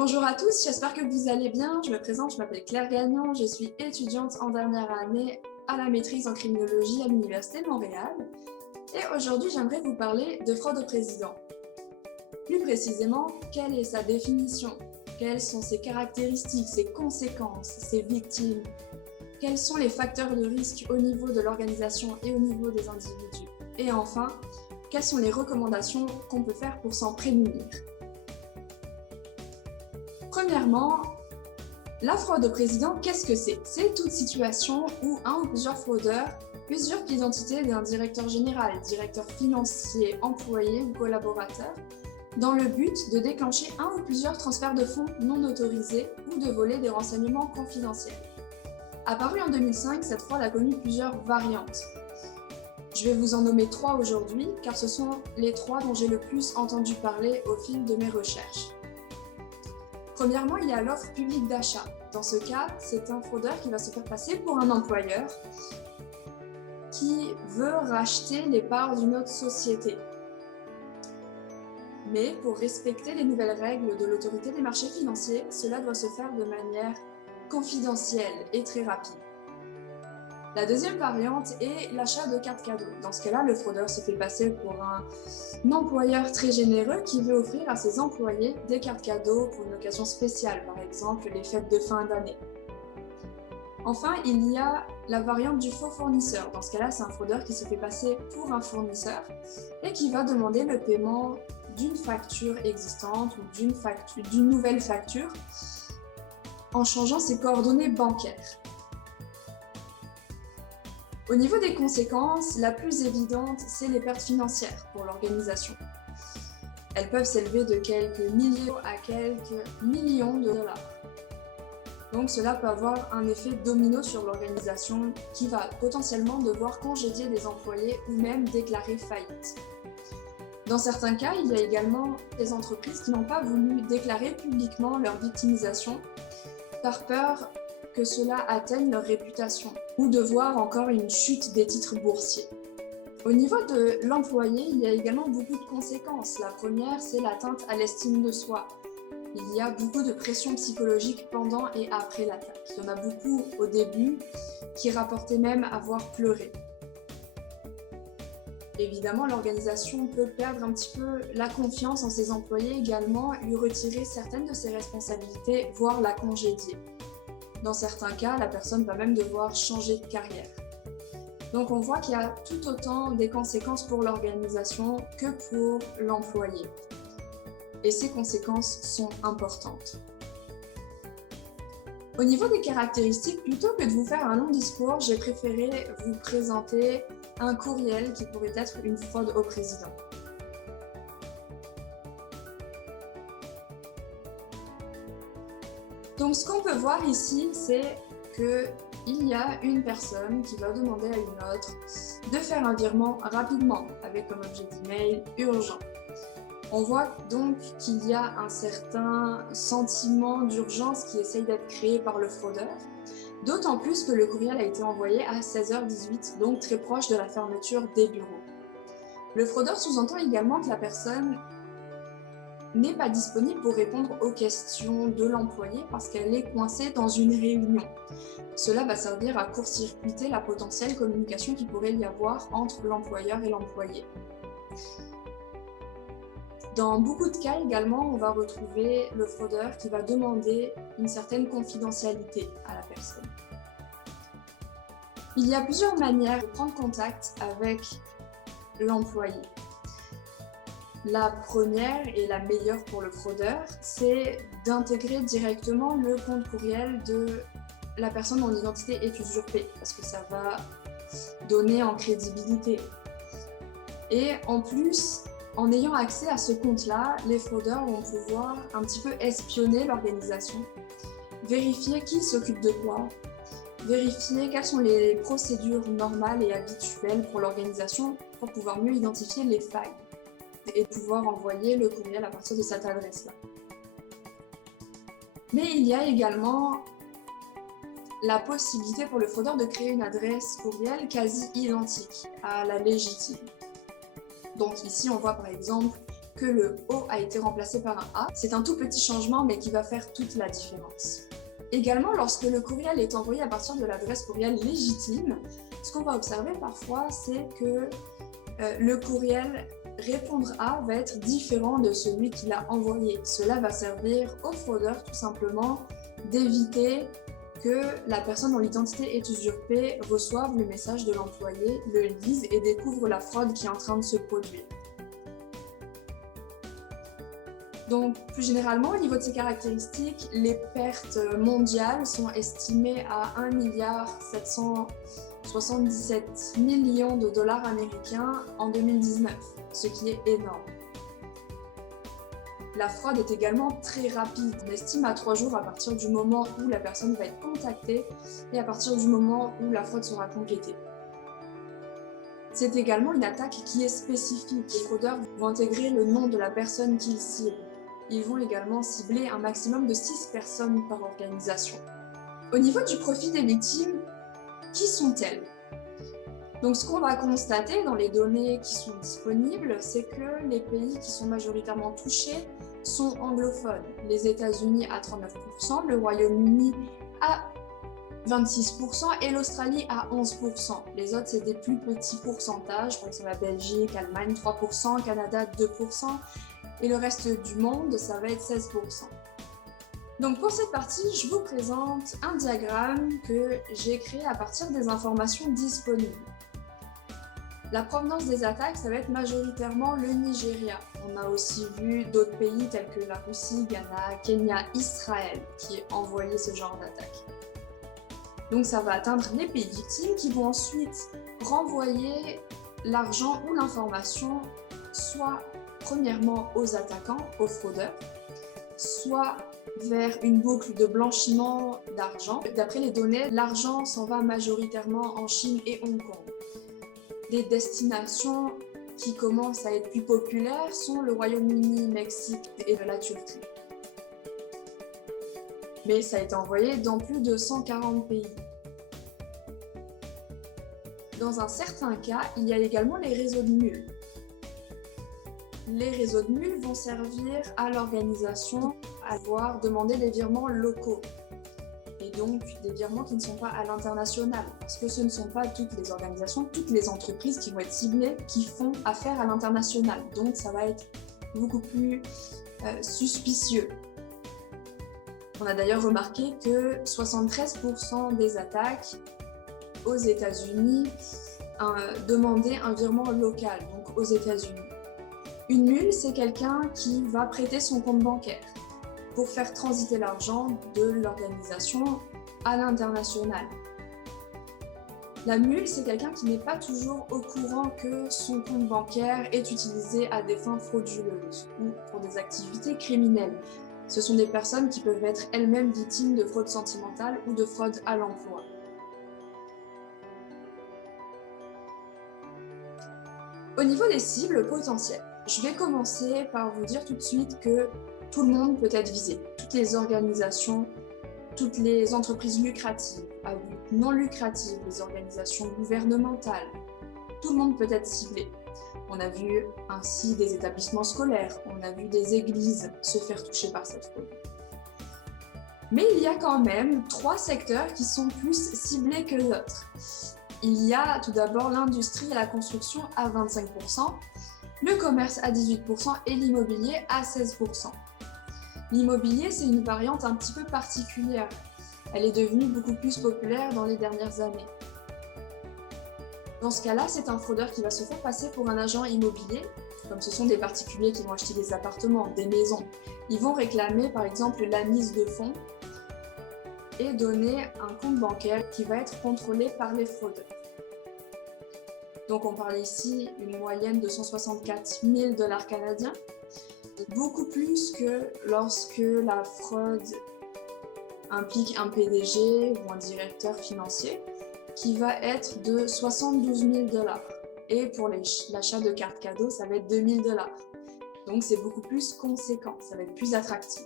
Bonjour à tous, j'espère que vous allez bien. Je me présente, je m'appelle Claire Gagnon, je suis étudiante en dernière année à la maîtrise en criminologie à l'Université de Montréal. Et aujourd'hui, j'aimerais vous parler de fraude au président. Plus précisément, quelle est sa définition? Quelles sont ses caractéristiques, ses conséquences, ses victimes? Quels sont les facteurs de risque au niveau de l'organisation et au niveau des individus? Et enfin, quelles sont les recommandations qu'on peut faire pour s'en prémunir? Premièrement, la fraude au président, qu'est-ce que c'est? C'est toute situation où un ou plusieurs fraudeurs usurpent l'identité d'un directeur général, directeur financier, employé ou collaborateur, dans le but de déclencher un ou plusieurs transferts de fonds non autorisés ou de voler des renseignements confidentiels. Apparue en 2005, cette fraude a connu plusieurs variantes. Je vais vous en nommer 3 aujourd'hui, car ce sont les 3 dont j'ai le plus entendu parler au fil de mes recherches. Premièrement, il y a l'offre publique d'achat. Dans ce cas, c'est un fraudeur qui va se faire passer pour un employeur qui veut racheter les parts d'une autre société. Mais pour respecter les nouvelles règles de l'autorité des marchés financiers, cela doit se faire de manière confidentielle et très rapide. La deuxième variante est l'achat de cartes cadeaux. Dans ce cas-là, le fraudeur se fait passer pour un employeur très généreux qui veut offrir à ses employés des cartes cadeaux pour une occasion spéciale, par exemple les fêtes de fin d'année. Enfin, il y a la variante du faux fournisseur. Dans ce cas-là, c'est un fraudeur qui se fait passer pour un fournisseur et qui va demander le paiement d'une facture existante ou d'une nouvelle facture en changeant ses coordonnées bancaires. Au niveau des conséquences, la plus évidente, c'est les pertes financières pour l'organisation. Elles peuvent s'élever de quelques millions à quelques millions de dollars. Donc cela peut avoir un effet domino sur l'organisation qui va potentiellement devoir congédier des employés ou même déclarer faillite. Dans certains cas, il y a également des entreprises qui n'ont pas voulu déclarer publiquement leur victimisation par peur que cela atteigne leur réputation ou de voir encore une chute des titres boursiers. Au niveau de l'employé, il y a également beaucoup de conséquences. La première, c'est l'atteinte à l'estime de soi. Il y a beaucoup de pression psychologique pendant et après l'attaque. Il y en a beaucoup au début qui rapportaient même avoir pleuré. Évidemment, l'organisation peut perdre un petit peu la confiance en ses employés, également lui retirer certaines de ses responsabilités, voire la congédier. Dans certains cas, la personne va même devoir changer de carrière. Donc on voit qu'il y a tout autant des conséquences pour l'organisation que pour l'employé. Et ces conséquences sont importantes. Au niveau des caractéristiques, plutôt que de vous faire un long discours, j'ai préféré vous présenter un courriel qui pourrait être une fraude au président. Donc ce qu'on peut voir ici, c'est qu'il y a une personne qui va demander à une autre de faire un virement rapidement avec comme objet d'email urgent. On voit donc qu'il y a un certain sentiment d'urgence qui essaye d'être créé par le fraudeur, d'autant plus que le courriel a été envoyé à 16h18, donc très proche de la fermeture des bureaux. Le fraudeur sous-entend également que la personne n'est pas disponible pour répondre aux questions de l'employé parce qu'elle est coincée dans une réunion. Cela va servir à court-circuiter la potentielle communication qu'il pourrait y avoir entre l'employeur et l'employé. Dans beaucoup de cas également, on va retrouver le fraudeur qui va demander une certaine confidentialité à la personne. Il y a plusieurs manières de prendre contact avec l'employé. La première et la meilleure pour le fraudeur, c'est d'intégrer directement le compte courriel de la personne dont l'identité est usurpée, parce que ça va donner en crédibilité. Et en plus, en ayant accès à ce compte-là, les fraudeurs vont pouvoir un petit peu espionner l'organisation, vérifier qui s'occupe de quoi, vérifier quelles sont les procédures normales et habituelles pour l'organisation pour pouvoir mieux identifier les failles et pouvoir envoyer le courriel à partir de cette adresse-là. Mais il y a également la possibilité pour le fraudeur de créer une adresse courriel quasi identique à la légitime. Donc ici, on voit par exemple que le O a été remplacé par un A. C'est un tout petit changement, mais qui va faire toute la différence. Également, lorsque le courriel est envoyé à partir de l'adresse courriel légitime, ce qu'on va observer parfois, c'est que le courriel répondre à va être différent de celui qui l'a envoyé. Cela va servir aux fraudeurs tout simplement d'éviter que la personne dont l'identité est usurpée reçoive le message de l'employé, le lise et découvre la fraude qui est en train de se produire. Donc, plus généralement, au niveau de ces caractéristiques, les pertes mondiales sont estimées à 1,777 milliard de dollars américains en 2019, ce qui est énorme. La fraude est également très rapide. On estime à 3 jours à partir du moment où la personne va être contactée et à partir du moment où la fraude sera complétée. C'est également une attaque qui est spécifique. Les fraudeurs vont intégrer le nom de la personne qu'ils ciblent. Ils vont également cibler un maximum de 6 personnes par organisation. Au niveau du profil des victimes, qui sont-elles? Donc ce qu'on va constater dans les données qui sont disponibles, c'est que les pays qui sont majoritairement touchés sont anglophones. Les États-Unis à 39%, le Royaume-Uni à 26% et l'Australie à 11%. Les autres, c'est des plus petits pourcentages, par exemple la Belgique, Allemagne 3%, Canada 2%. Et le reste du monde, ça va être 16%. Donc pour cette partie, je vous présente un diagramme que j'ai créé à partir des informations disponibles. La provenance des attaques, ça va être majoritairement le Nigeria. On a aussi vu d'autres pays tels que la Russie, Ghana, Kenya, Israël qui ont envoyé ce genre d'attaque. Donc ça va atteindre les pays victimes qui vont ensuite renvoyer l'argent ou l'information soit premièrement aux attaquants, aux fraudeurs, soit vers une boucle de blanchiment d'argent. D'après les données, l'argent s'en va majoritairement en Chine et Hong Kong. Les destinations qui commencent à être plus populaires sont le Royaume-Uni, Mexique et la Turquie. Mais ça a été envoyé dans plus de 140 pays. Dans un certain cas, il y a également les réseaux de mules. Les réseaux de mules vont servir à l'organisation à pouvoir demander des virements locaux et donc des virements qui ne sont pas à l'international parce que ce ne sont pas toutes les organisations, toutes les entreprises qui vont être ciblées qui font affaire à l'international. Donc ça va être beaucoup plus suspicieux. On a d'ailleurs remarqué que 73% des attaques aux États-Unis demandaient un virement local, donc aux États-Unis. Une mule, c'est quelqu'un qui va prêter son compte bancaire pour faire transiter l'argent de l'organisation à l'international. La mule, c'est quelqu'un qui n'est pas toujours au courant que son compte bancaire est utilisé à des fins frauduleuses ou pour des activités criminelles. Ce sont des personnes qui peuvent être elles-mêmes victimes de fraude sentimentale ou de fraude à l'emploi. Au niveau des cibles potentielles, je vais commencer par vous dire tout de suite que tout le monde peut être visé. Toutes les organisations, toutes les entreprises lucratives, à but non lucratif, les organisations gouvernementales, tout le monde peut être ciblé. On a vu ainsi des établissements scolaires, on a vu des églises se faire toucher par cette fraude. Mais il y a quand même 3 secteurs qui sont plus ciblés que d'autres. Il y a tout d'abord l'industrie et la construction à 25%, le commerce à 18% et l'immobilier à 16%. L'immobilier, c'est une variante un petit peu particulière. Elle est devenue beaucoup plus populaire dans les dernières années. Dans ce cas-là, c'est un fraudeur qui va se faire passer pour un agent immobilier, comme ce sont des particuliers qui vont acheter des appartements, des maisons. Ils vont réclamer par exemple la mise de fonds et donner un compte bancaire qui va être contrôlé par les fraudeurs. Donc on parle ici d'une moyenne de 164 000 $ canadiens, beaucoup plus que lorsque la fraude implique un PDG ou un directeur financier, qui va être de 72 000 $. Et pour l'achat de cartes cadeaux, ça va être 2 000 $. Donc c'est beaucoup plus conséquent, ça va être plus attractif.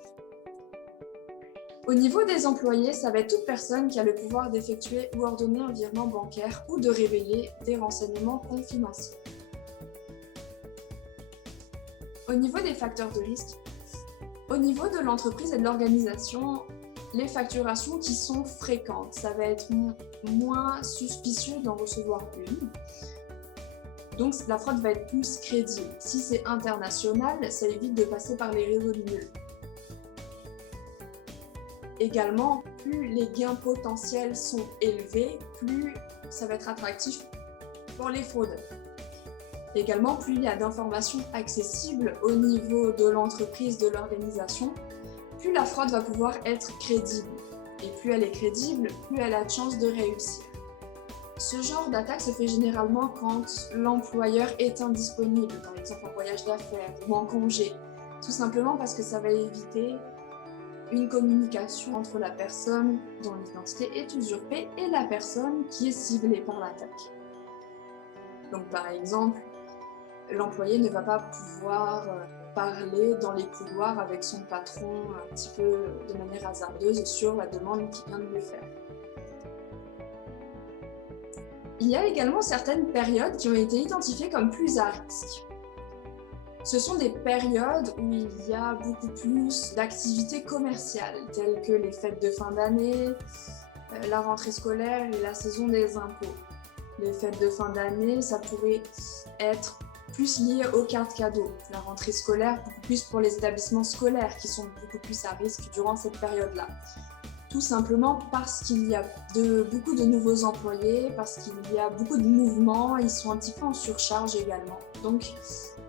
Au niveau des employés, ça va être toute personne qui a le pouvoir d'effectuer ou ordonner un virement bancaire ou de révéler des renseignements confidentiels. Au niveau des facteurs de risque, au niveau de l'entreprise et de l'organisation, les facturations qui sont fréquentes, ça va être moins suspicieux d'en recevoir une. Donc la fraude va être plus crédible. Si c'est international, ça évite de passer par les réseaux de nuls. Également, plus les gains potentiels sont élevés, plus ça va être attractif pour les fraudeurs. Également, plus il y a d'informations accessibles au niveau de l'entreprise, de l'organisation, plus la fraude va pouvoir être crédible. Et plus elle est crédible, plus elle a de chances de réussir. Ce genre d'attaque se fait généralement quand l'employeur est indisponible, par exemple en voyage d'affaires ou en congé, tout simplement parce que ça va éviter une communication entre la personne dont l'identité est usurpée et la personne qui est ciblée par l'attaque. Donc par exemple, l'employé ne va pas pouvoir parler dans les couloirs avec son patron un petit peu de manière hasardeuse sur la demande qu'il vient de lui faire. Il y a également certaines périodes qui ont été identifiées comme plus à risque. Ce sont des périodes où il y a beaucoup plus d'activités commerciales, telles que les fêtes de fin d'année, la rentrée scolaire et la saison des impôts. Les fêtes de fin d'année, ça pourrait être plus lié aux cartes cadeaux. La rentrée scolaire, beaucoup plus pour les établissements scolaires qui sont beaucoup plus à risque durant cette période-là. Tout simplement parce qu'il y a beaucoup de nouveaux employés, parce qu'il y a beaucoup de mouvements, ils sont un petit peu en surcharge également. Donc,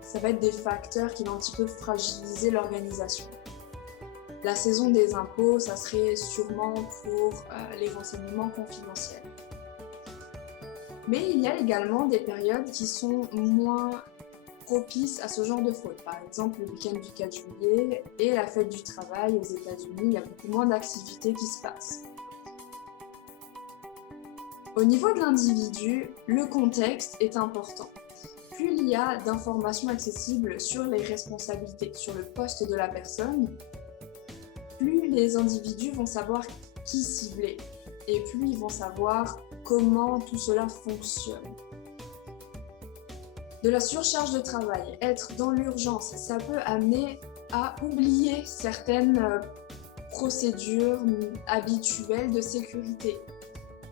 ça va être des facteurs qui vont un petit peu fragiliser l'organisation. La saison des impôts, ça serait sûrement pour les renseignements confidentiels. Mais il y a également des périodes qui sont moins propices à ce genre de fraude. Par exemple, le week-end du 4 juillet et la fête du travail aux États-Unis, il y a beaucoup moins d'activités qui se passent. Au niveau de l'individu, le contexte est important. Plus il y a d'informations accessibles sur les responsabilités, sur le poste de la personne, plus les individus vont savoir qui cibler et plus ils vont savoir comment tout cela fonctionne. De la surcharge de travail, être dans l'urgence, ça peut amener à oublier certaines procédures habituelles de sécurité.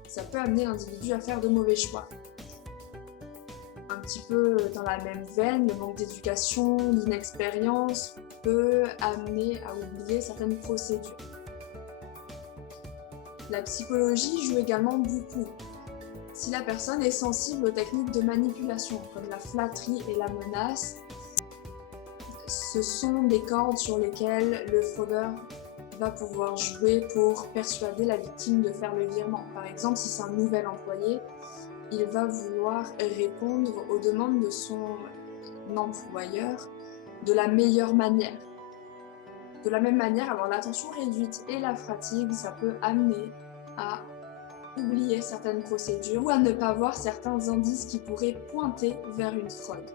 Ça peut amener l'individu à faire de mauvais choix. Un petit peu dans la même veine, le manque d'éducation, l'inexpérience peut amener à oublier certaines procédures. La psychologie joue également beaucoup. Si la personne est sensible aux techniques de manipulation, comme la flatterie et la menace, ce sont des cordes sur lesquelles le fraudeur va pouvoir jouer pour persuader la victime de faire le virement. Par exemple, si c'est un nouvel employé, il va vouloir répondre aux demandes de son employeur de la meilleure manière. De la même manière, avoir l'attention réduite et la fatigue, ça peut amener à oublier certaines procédures ou à ne pas voir certains indices qui pourraient pointer vers une fraude.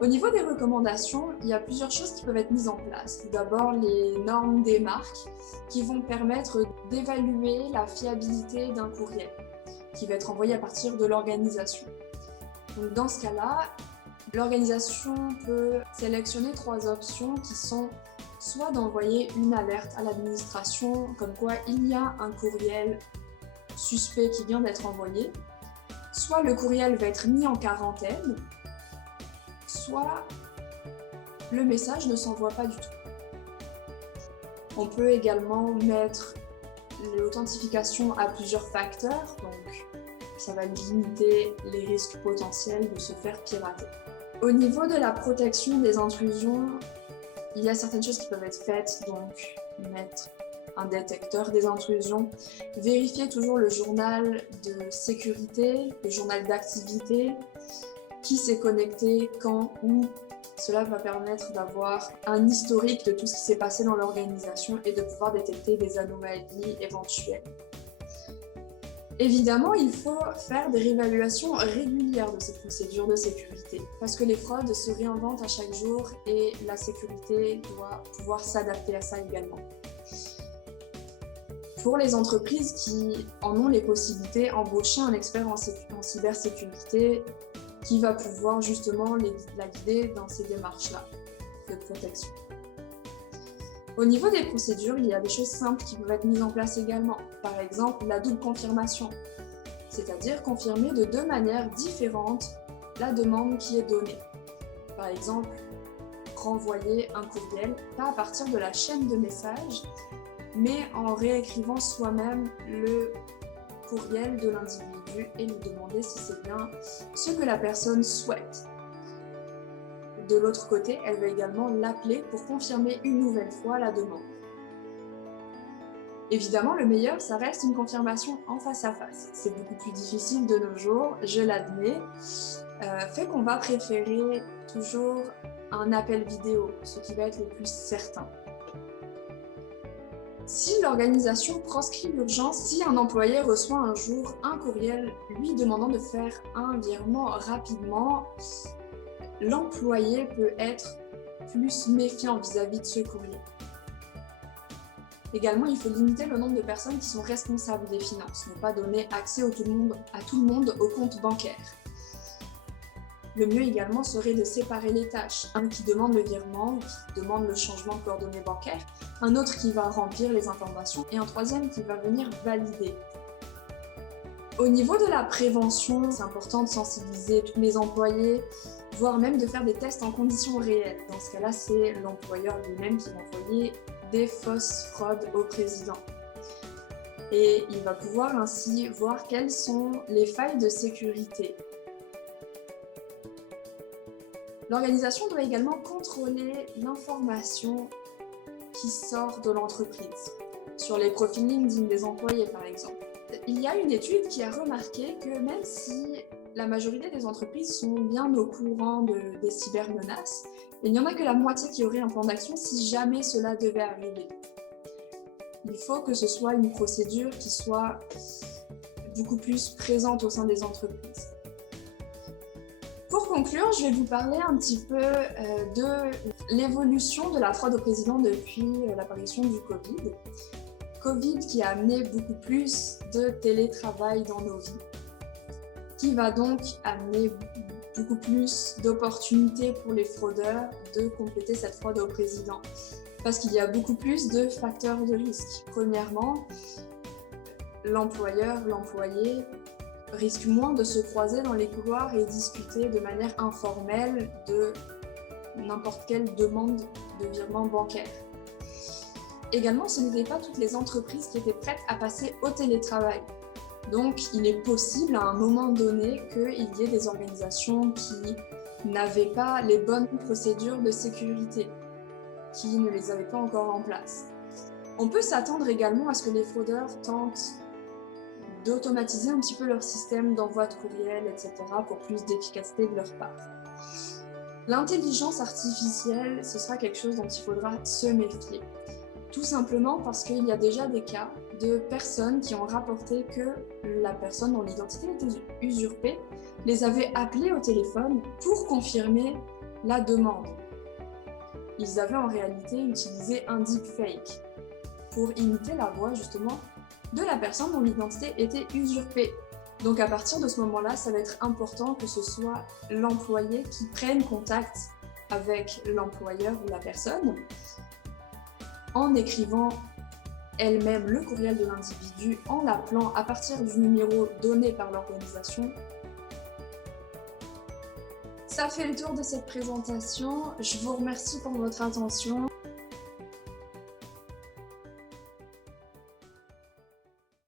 Au niveau des recommandations, il y a plusieurs choses qui peuvent être mises en place. Tout d'abord, les normes des marques qui vont permettre d'évaluer la fiabilité d'un courriel qui va être envoyé à partir de l'organisation. Donc, dans ce cas-là, l'organisation peut sélectionner 3 options qui sont soit d'envoyer une alerte à l'administration comme quoi il y a un courriel suspect qui vient d'être envoyé, soit le courriel va être mis en quarantaine, soit le message ne s'envoie pas du tout. On peut également mettre l'authentification à plusieurs facteurs, donc ça va limiter les risques potentiels de se faire pirater. Au niveau de la protection des intrusions, il y a certaines choses qui peuvent être faites, donc mettre un détecteur des intrusions, vérifier toujours le journal de sécurité, le journal d'activité, qui s'est connecté, quand, où. Cela va permettre d'avoir un historique de tout ce qui s'est passé dans l'organisation et de pouvoir détecter des anomalies éventuelles. Évidemment, il faut faire des réévaluations régulières de ces procédures de sécurité parce que les fraudes se réinventent à chaque jour et la sécurité doit pouvoir s'adapter à ça également. Pour les entreprises qui en ont les possibilités, embaucher un expert en cybersécurité qui va pouvoir justement la guider dans ces démarches-là de protection. Au niveau des procédures, il y a des choses simples qui peuvent être mises en place également. Par exemple, la double confirmation, c'est-à-dire confirmer de 2 manières différentes la demande qui est donnée. Par exemple, renvoyer un courriel, pas à partir de la chaîne de messages, mais en réécrivant soi-même le courriel de l'individu et lui demander si c'est bien ce que la personne souhaite. De l'autre côté, elle va également l'appeler pour confirmer une nouvelle fois la demande. Évidemment, le meilleur, ça reste une confirmation en face à face. C'est beaucoup plus difficile de nos jours, je l'admets, fait qu'on va préférer toujours un appel vidéo, ce qui va être le plus certain. Si l'organisation proscrit l'urgence, si un employé reçoit un jour un courriel lui demandant de faire un virement rapidement, l'employé peut être plus méfiant vis-à-vis de ce courrier. Également, il faut limiter le nombre de personnes qui sont responsables des finances, ne pas donner accès à tout le monde au compte bancaire. Le mieux également serait de séparer les tâches. Un qui demande le virement, qui demande le changement de coordonnées bancaires, un autre qui va remplir les informations et un troisième qui va venir valider. Au niveau de la prévention, c'est important de sensibiliser tous les employés, voire même de faire des tests en conditions réelles. Dans ce cas-là, c'est l'employeur lui-même qui va envoyer des fausses fraudes au président. Et il va pouvoir ainsi voir quelles sont les failles de sécurité. L'organisation doit également contrôler l'information qui sort de l'entreprise, sur les profils LinkedIn des employés par exemple. Il y a une étude qui a remarqué que même si la majorité des entreprises sont bien au courant des cybermenaces, il n'y en a que la moitié qui aurait un plan d'action si jamais cela devait arriver. Il faut que ce soit une procédure qui soit beaucoup plus présente au sein des entreprises. Pour conclure, je vais vous parler un petit peu de l'évolution de la fraude au président depuis l'apparition du Covid. Covid qui a amené beaucoup plus de télétravail dans nos vies, qui va donc amener beaucoup plus d'opportunités pour les fraudeurs de compléter cette fraude au président. Parce qu'il y a beaucoup plus de facteurs de risque. Premièrement, l'employeur, l'employé risque moins de se croiser dans les couloirs et discuter de manière informelle de n'importe quelle demande de virement bancaire. Également, ce n'étaient pas toutes les entreprises qui étaient prêtes à passer au télétravail. Donc, il est possible à un moment donné qu'il y ait des organisations qui n'avaient pas les bonnes procédures de sécurité, qui ne les avaient pas encore en place. On peut s'attendre également à ce que les fraudeurs tentent d'automatiser un petit peu leur système d'envoi de courriel, etc., pour plus d'efficacité de leur part. L'intelligence artificielle, ce sera quelque chose dont il faudra se méfier. Tout simplement parce qu'il y a déjà des cas de personnes qui ont rapporté que la personne dont l'identité était usurpée les avait appelés au téléphone pour confirmer la demande. Ils avaient en réalité utilisé un deepfake pour imiter la voix justement de la personne dont l'identité était usurpée. Donc à partir de ce moment-là, ça va être important que ce soit l'employé qui prenne contact avec l'employeur ou la personne en écrivant elle-même le courriel de l'individu, en l'appelant à partir du numéro donné par l'organisation. Ça fait le tour de cette présentation. Je vous remercie pour votre attention.